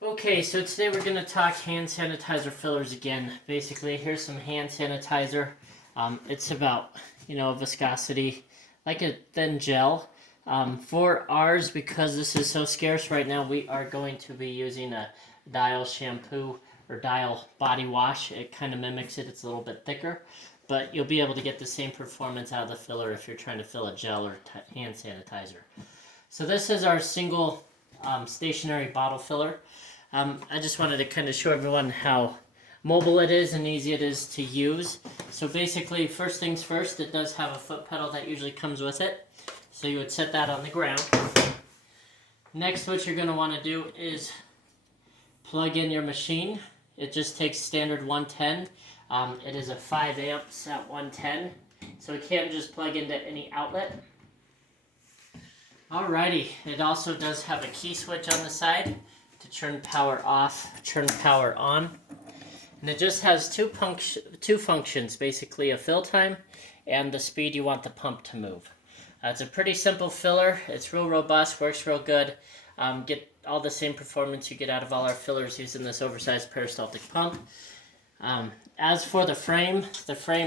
Okay, so today we're going to talk hand sanitizer fillers again. Basically, here's some hand sanitizer. It's about, viscosity, like a thin gel. For ours, because this is so scarce right now, we are going to be using a Dial shampoo or Dial body wash. It kind of mimics it. It's a little bit thicker, but you'll be able to get the same performance out of the filler if you're trying to fill a gel or hand sanitizer. So this is our single stationary bottle filler. I just wanted to kind of show everyone how mobile it is and easy it is to use. So basically, first things first, it does have a foot pedal that usually comes with it. So you would set that on the ground. Next, what you're going to want to do is plug in your machine. It just takes standard 110. It is a 5 amps at 110. So it can't just plug into any outlet. Alrighty, it also does have a key switch on the side to turn power off, turn power on. And it just has two functions, basically a fill time and the speed you want the pump to move. It's a pretty simple filler. It's real robust, works real good. Get all the same performance you get out of all our fillers using this oversized peristaltic pump. As for the frame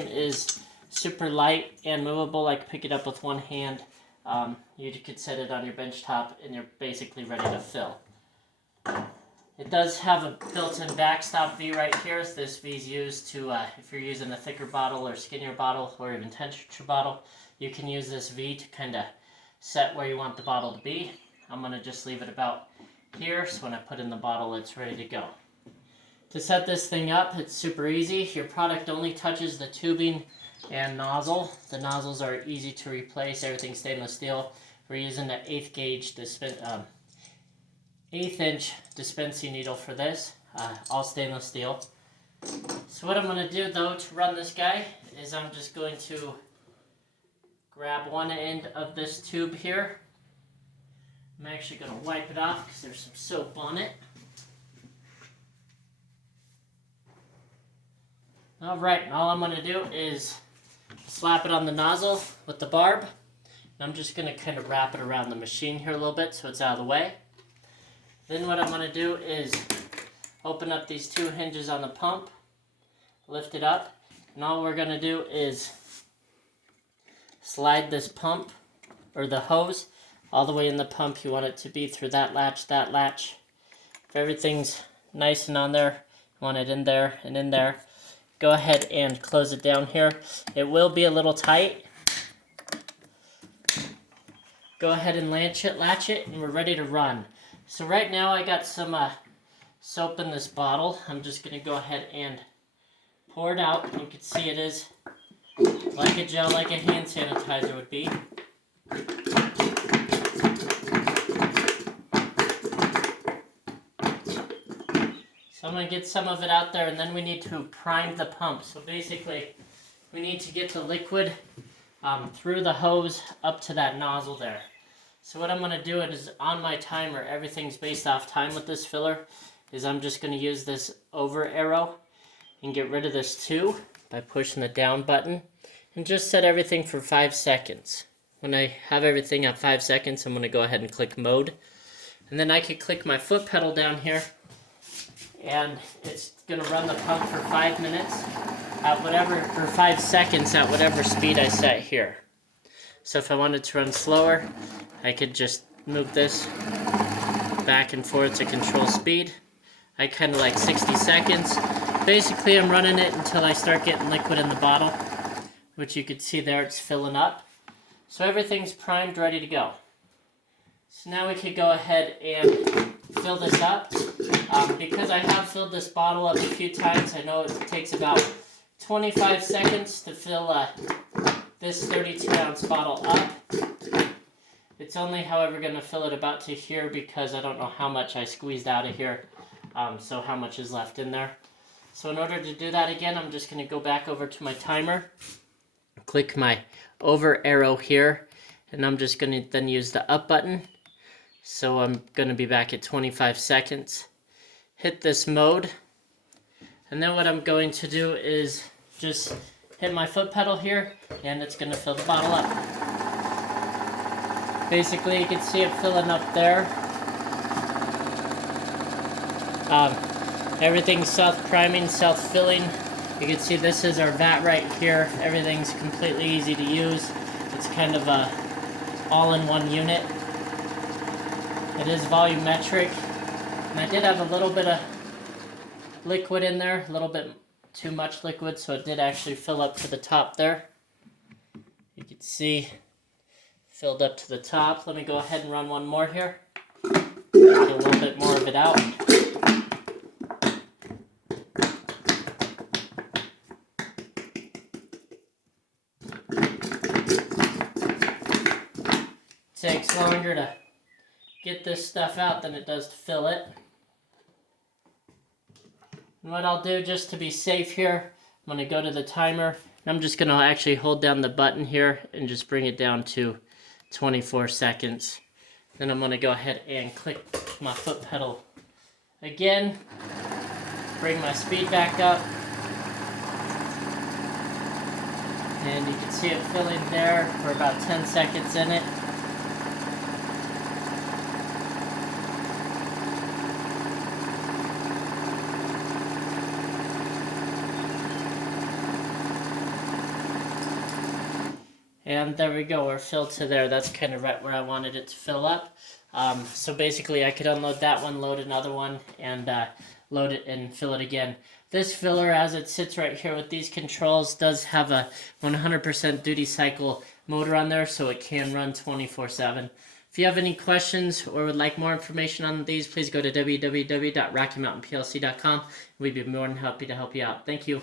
is super light and movable. I can pick it up with one hand. You could set it on your bench top and you're basically ready to fill. It does have a built-in backstop V right here. This V is used to, if you're using a thicker bottle or skinnier bottle or even temperature bottle, you can use this V to kind of set where you want the bottle to be. I'm going to just leave it about here, so when I put in the bottle, it's ready to go. To set this thing up, it's super easy. Your product only touches the tubing and nozzle. The nozzles are easy to replace. Everything's stainless steel. We're using an 1/8" dispensing needle for this, all stainless steel. So what I'm going to do though to run this guy is I'm just going to grab one end of this tube here. I'm actually going to wipe it off because there's some soap on it. Alright, and all I'm going to do is slap it on the nozzle with the barb. And I'm just going to kind of wrap it around the machine here a little bit so it's out of the way. Then what I'm going to do is open up these two hinges on the pump, lift it up, and all we're going to do is slide this pump, or the hose, all the way in the pump. You want it to be through that latch, that latch. If everything's nice and on there, you want it in there and in there. Go ahead and close it down here. It will be a little tight. Go ahead and latch it, and we're ready to run. So right now I got some soap in this bottle. I'm just going to go ahead and pour it out. You can see it is like a gel, like a hand sanitizer would be. So I'm going to get some of it out there, and then we need to prime the pump. So basically we need to get the liquid through the hose up to that nozzle there. So what I'm going to do is on my timer, everything's based off time with this filler, is I'm just going to use this over arrow and get rid of this 2 by pushing the down button and just set everything for 5 seconds. When I have everything at 5 seconds, I'm going to go ahead and click mode. And then I can click my foot pedal down here and it's going to run the pump for 5 minutes at whatever, or 5 seconds at whatever speed I set here. So if I wanted to run slower, I could just move this back and forth to control speed. I kind of like 60 seconds. Basically, I'm running it until I start getting liquid in the bottle, which you can see there, it's filling up. So everything's primed, ready to go. So now we could go ahead and fill this up. Because I have filled this bottle up a few times, I know it takes about 25 seconds to fill this 32-ounce bottle up. It's only, however, going to fill it about to here because I don't know how much I squeezed out of here, so how much is left in there. So in order to do that again, I'm just going to go back over to my timer, click my over arrow here, and I'm just going to then use the up button. So I'm going to be back at 25 seconds. Hit this mode, and then what I'm going to do is just hit my foot pedal here, and it's going to fill the bottle up. Basically, you can see it filling up there. Everything's self-priming, self-filling. You can see this is our vat right here. Everything's completely easy to use. It's kind of a all-in-one unit. It is volumetric. And I did have a little bit of liquid in there, a little bit too much liquid, so it did actually fill up to the top there. You can see filled up to the top. Let me go ahead and run one more here. Get a little bit more of it out. Takes longer to get this stuff out than it does to fill it. And what I'll do just to be safe here, I'm going to go to the timer. I'm just going to actually hold down the button here and just bring it down to 24 seconds. Then I'm going to go ahead and click my foot pedal again. Bring my speed back up. And you can see it filling there. We're about 10 seconds in it. And there we go, we're filled to there. That's kind of right where I wanted it to fill up. So basically I could unload that one, load another one, and load it and fill it again. This filler, as it sits right here with these controls, does have a 100% duty cycle motor on there, so it can run 24/7. If you have any questions or would like more information on these, please go to www.rockymountainplc.com. We'd be more than happy to help you out. Thank you.